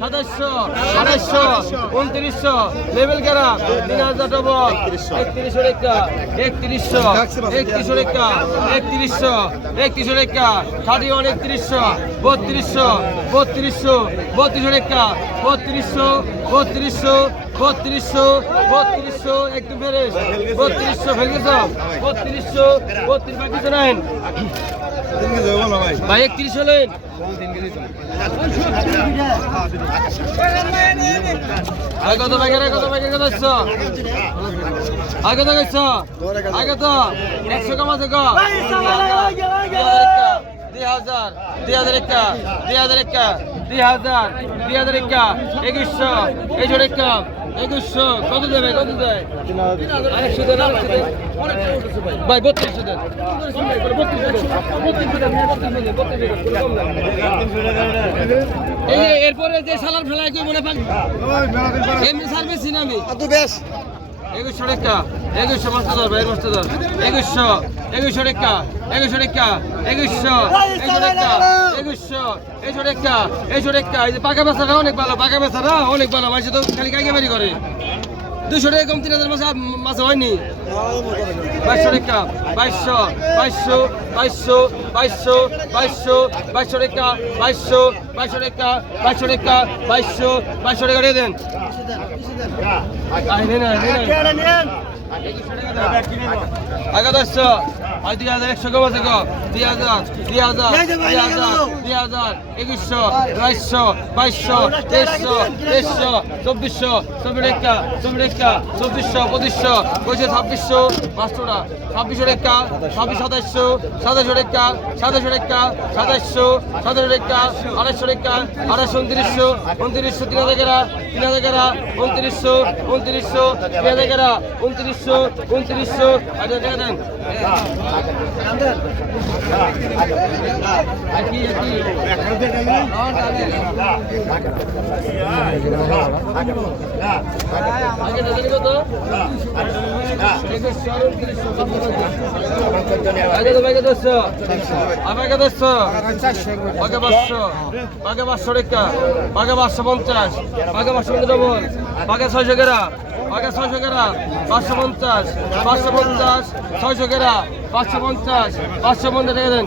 সাতাশশো আড়াইশো উনত্রিশশো লেভেল গেরা তিন হাজার ডবল একত্রিশশো টাকা একত্রিশশো একত্রিশশো টাকা একত্রিশশো একত্রিশশো টাকা থার্টি ওয়ান একত্রিশশো বত্রিশশো বত্রিশশো বত্রিশশো টাকা বত্রিশশো বত্রিশশো বত্রিশশো বত্রিশশো একটু বেড়ে বত্রিশশো ফেলতেছ বত্রিশশো বত্রিশ ভাই একত্রিশ হলেন আগে কত ব্যাগের কত ব্যাগের কত আসছ। আগে কত গেছ। আগে তো। একশো কম আছে দুই হাজার দুই হাজার একা দুই হাজার একা দুই হাজার দুই হাজার একা একুশশো একুশশো একা একুশশো কত দেবে কত দেয়? আরেকশো দেন আরেকশো দেন। ভাই বত্রিশশো দেন। এই এরপরে যে সালার ফেলায় কেউ মনে পান এমনি সার্ভিস আমি। একুশশো টাকা। একুশশো মাস্টার ধর ভাই মাস্টার ধর একুশশো একুশশো টাকা একুশশো টাকা একুশশো একুশশো টাকা। একুশশো একুশশো টাকা একুশশো টাকা এই যে পাকা বেচারা অনেক ভালো পাকা বেচারা অনেক ভালো মানুষ তো খালি কাকে বাড়ি করে। দুশো টাকা কম তিন হাজার মাছ মাছ হয়নি। বাইশশো টাকা বাইশশো বাইশশো বাইশশো বাইশশো বাইশশো বাইশশো টাকা বাইশশো বাইশশো টাকা বাইশশো টাকা বাইশশো বাইশশো টাকা দিয়ে দেন। আগে দশশো আর দুই হাজার একশো কম আছে গো। দুই হাজার দুই হাজার দুই হাজার দুই হাজার একুশশো বাইশশো বাইশশো তেইশশো তেইশশো চব্বিশশো চব্বিশ রেখা চব্বিশ রেখা চব্বিশশো পঁচিশশো পঁচিশ ছাব্বিশশো পাঁচশোটা ছাব্বিশশো রেখা ছাব্বিশ সাতাইশশো সাতাশশো রেখা সাতাশশো রেখা সাতাইশশো সাতাশশো রেখা আড়াইশো রেখা আড়াইশো উনত্রিশশো উনত্রিশশো তিন হাজার গেরা তিন হাজার গেরা উনত্রিশশো উনত্রিশশো তিন হাজার গেরা উনত্রিশশো উনত্রিশশো আচ্ছা দেন। আমাকে দশশো আগে পাঁচশো আগে পাঁচশো টাকা আগে পাঁচশো পঞ্চাশ আগে পাঁচশো ডবল আগে ছয়শো গেরা আগে ছয়শো গেরা পাঁচশো পঞ্চাশ পাঁচশো পঞ্চাশ ছয়শো গেরা পাঁচশো পঞ্চাশ পাঁচশো পঞ্চাশ টাকা দেন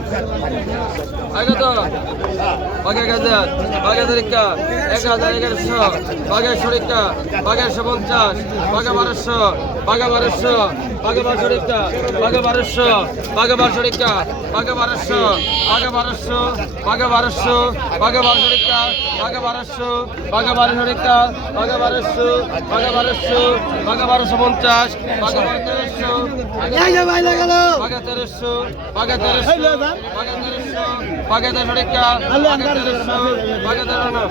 আগে তো এক হাজার আগে তারিখা এক হাজার এগারোশো শরিকা আগে একশো পঞ্চাশ আগে বারোশো আগে বারোশো আগে বারোশো রেখা আগে বারোশো আগে বারোশো রেখা আগে বারোশো আগে বারোশো আগে বারোশো আগে বারোশো রেখা আগে বারোশো আগে বারোশো রেখা আগে বারোশো আগে বারোশো আগে বারোশো পঞ্চাশ আগে তেরোশো আগে তেরোশো আগে তেরোশো আগে তেরোশো আগে তেরোশো আগে তেরোশো আগে তেরোশো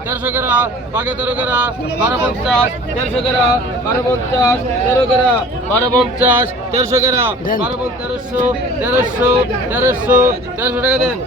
তেরোশো গেরা আগে তেরো গেরা বারো পঞ্চাশ তেরোশো গেরা বারো পঞ্চাশ তেরো গেরা বারো পঞ্চাশ তেরোশো গেরা বারো তেরোশো তেরোশো তেরোশো তেরোশো টাকা দেন।